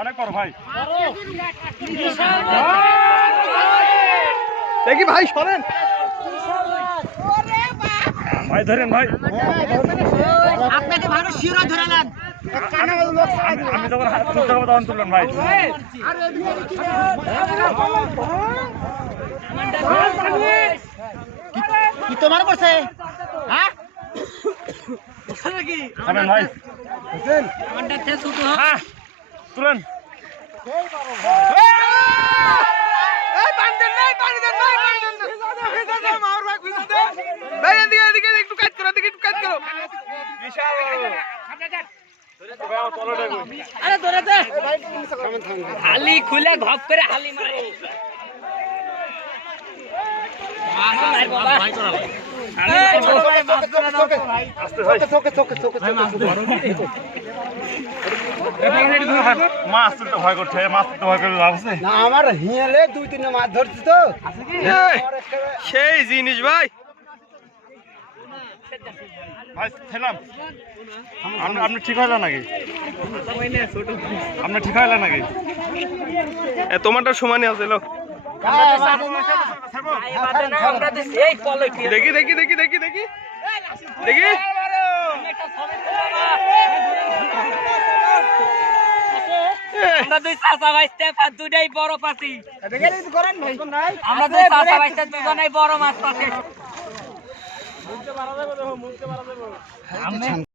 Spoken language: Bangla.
অনেক বড় ভাই। দেখি ভাই শোনেন ভাই ধরেন ভাই। আপনাকে ভালো শিরা ধরালাম। আমি যখন তুলতে হবে তখন তুললেন ভাই। কি তোমার করছে? হ্যাঁ খাবেন ভাই। হ্যাঁ তুলেন। হালি খুলে ঘপ করে হালি মারে। মাছ তুলতে ভয় করছে, মাছ তুলতে ভয় করে লাভ আছে? না আমার হিয়ালে 2-3 মাছ ধরছি তো সেই জিনিস ভাই ভাই খেলাম। আপনি ঠিক হইলেন নাকি? আপনি ঠিক হইলেন নাকি? তোমারটা সমানই আছে লোক দেখি দেখি দেখি দেখি দেখি দেখি আমরা দুই চাচা ভাইতে দুটাই বড় পাতি। আমরা দুই চাচা ভাইতে দুজনেই বড় মাছ পাতি।